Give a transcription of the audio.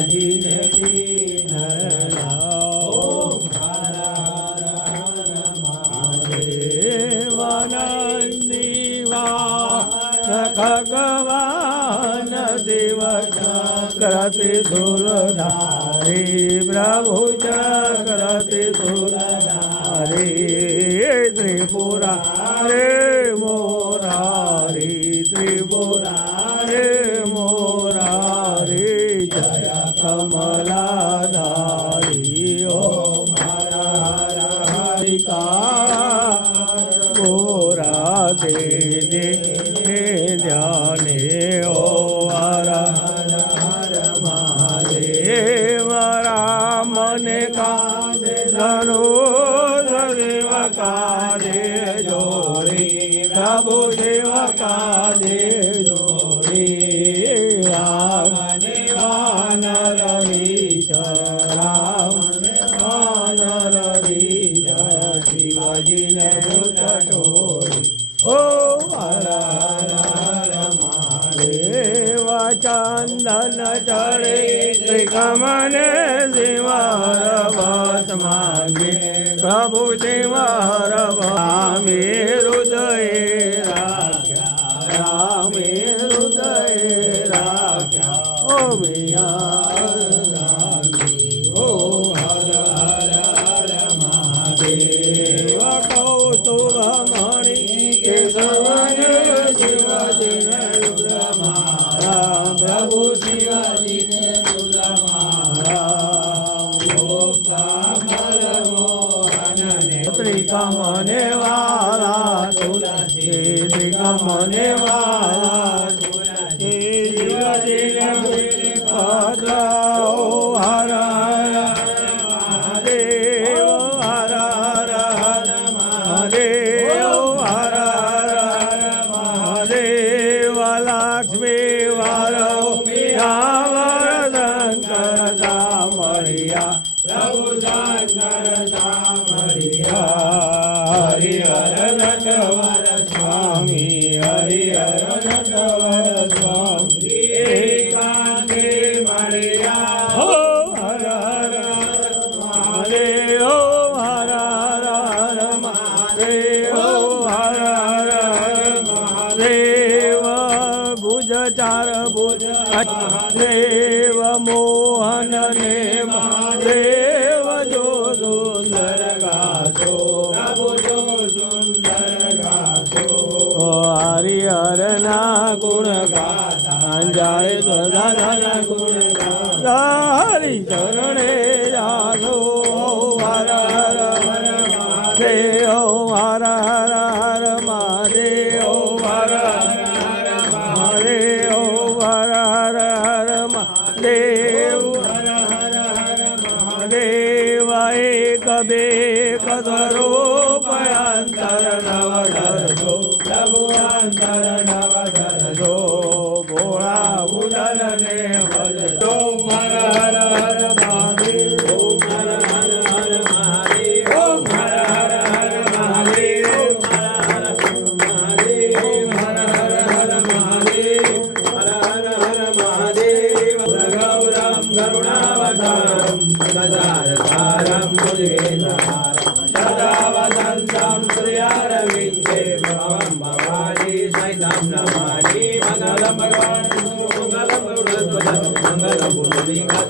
શિવજીને દીનલા ઓમ હર હર મહાદેવ ભગવાન શિવ ચક્રતિ સુરધારી પ્રભુ ચક્રતિ સુરધારી ત્રિપુરા રે મોરારી ત્રિપુરા રે મોરારી જય કમલાધારી ઓમ હર હર હરિકા ગોરા દે જાને ઓ હર હર હર મહાદેવ રામ ને કાંદે ધનુષ દેવ કાંદે જોડી પ્રભુ દેવ કાંદે જોડી રામ ને વાનર રીચ રામ ને વાનર રીચ શિવજી ને ભૂત ટોળી ઓ હર હર હર મહાદેવ ચંદન ચડે શ્રીકમને શિવહર બસ માંગે પ્રભુ શિવહર રામે હૃદય રાખ્યા રામે હૃદય રાખ્યા ઓ મિયા ઓ હર હર હર મહાદેવ કૌતુભ મણી કેશવન શિવજીને રુદ્ર મહારામ પ્રભુ શિવજીને રુદ્ર મહારામ ત્રિકમને વાલા તુલસી ત્રિકમને વાલા તુલસી શિવજીને પત્ર ઓ હર હર મહાદેવ હર હર હર મહાદેવ હર હર હર મહાદેવ લક્ષ્મી વારો શંકર સામરિયા પ્રભુ શંકર સામરિયા હરિહર નટવર સ્વામી હરિહર નટવર સ્વામી એકાંતે મળ્યા હો હર હર હર મહાદેવ હર હર હર મહાદેવ હર હર હર મહાદેવ ભુજ ચાર ભુજ દેવ મોહન ને મહાદેવ જો સુંદર ગાતો પ્રભુ જો સુંદર ગાતો હરિહર ના ગુણ ગાતા જાય સદા ગુણ ગાતા હરિ ચરણે જાતો હર હર હર મહાદેવ હર હર હર મહાદેવ હર હર હર મહાદેવ હર હર હર મહાદેવ હર હર હર મહાદેવ એક બે કદરો પયાંતર નવ ધરજો પ્રભુ અંતર નવ ધરજો ભોળા ઉદલ ને ભજજો હર હર હર મહાદેવ ઓમ હર હર હર મહાદેવ ઓમ હર હર હર મહાદેવ હર હર મહાદેવ ઓમ હર હર હર મહાદેવ હર હર હર મહાદેવ ગૌરમ કરુણાવતારમ સદારતારમ મુનિકેन्द्रहारं सदा वसन्तं श्रियारविन्दे भवं भवानी सहितं नमामि मंगलं भगवान् मंगलं गुरुध्वज मंगलं पुण्डरीकाक्ष